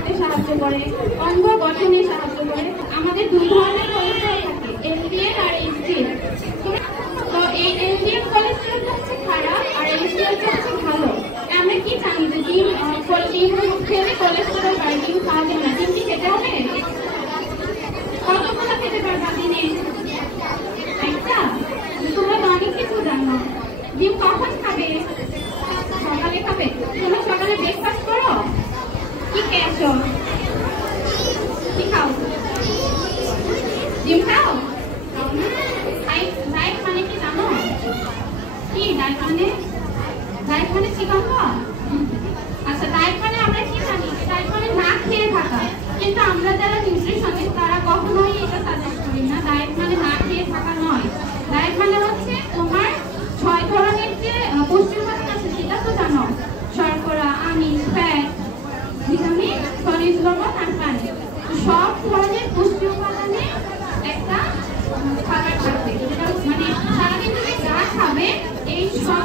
করতে সাহায্য করে, অঙ্গ গঠনে সাহায্য করে। আমাদের দুই ধরনের কোলেস্টেরল থাকে, এলডিএল আর এইচডিএল। তো এই এলডিএল কোলেস্টেরলটা হচ্ছে খারাপ আর এইচডিএলটা হচ্ছে ভালো। আমরা কি জানি যে ডিম খেলে কোলেস্টেরল বাড়ে, ডিম খাওয়া যাবে না, ডিম কি খেতে হবে? কতগুলো খেতে পারবা দিনে? একটা? তোমরা তো অনেক কিছু জানো। ডিম কখন খাবে? সকালে খাবে। তোমরা সকালে ব্রেকফাস্ট করো? কি খেয়ে আসো? কি খাও? ডিম খাও? ডায়েট মানে কি জানো? কি ডায়েট মানে? ডায়েট মানে চিকন খাওয়া? আচ্ছা, ডায়েট মানে আমরা কি জানি? ডায়েট মানে না খেয়ে থাকা। কিন্তু আমরা যারা নিউট্রিশনিস্ট তারা কখনোই এটা সাজেস্ট করি না। ডায়েট মানে না খেয়ে থাকা নয়। ডায়েট মানে হচ্ছে তোমার 6 ধরনের যে পুষ্টি উপাদান আছে সেটা তো জানো। শর্করা, আমিষ, ফ্যাট, ভিটামিন, খনিজ লবণ আর পানি। সব ধরনের পুষ্টি উপাদানে একটা খাবার থাকবে। মানে সারাদিন তুমি যা খাবে এই সব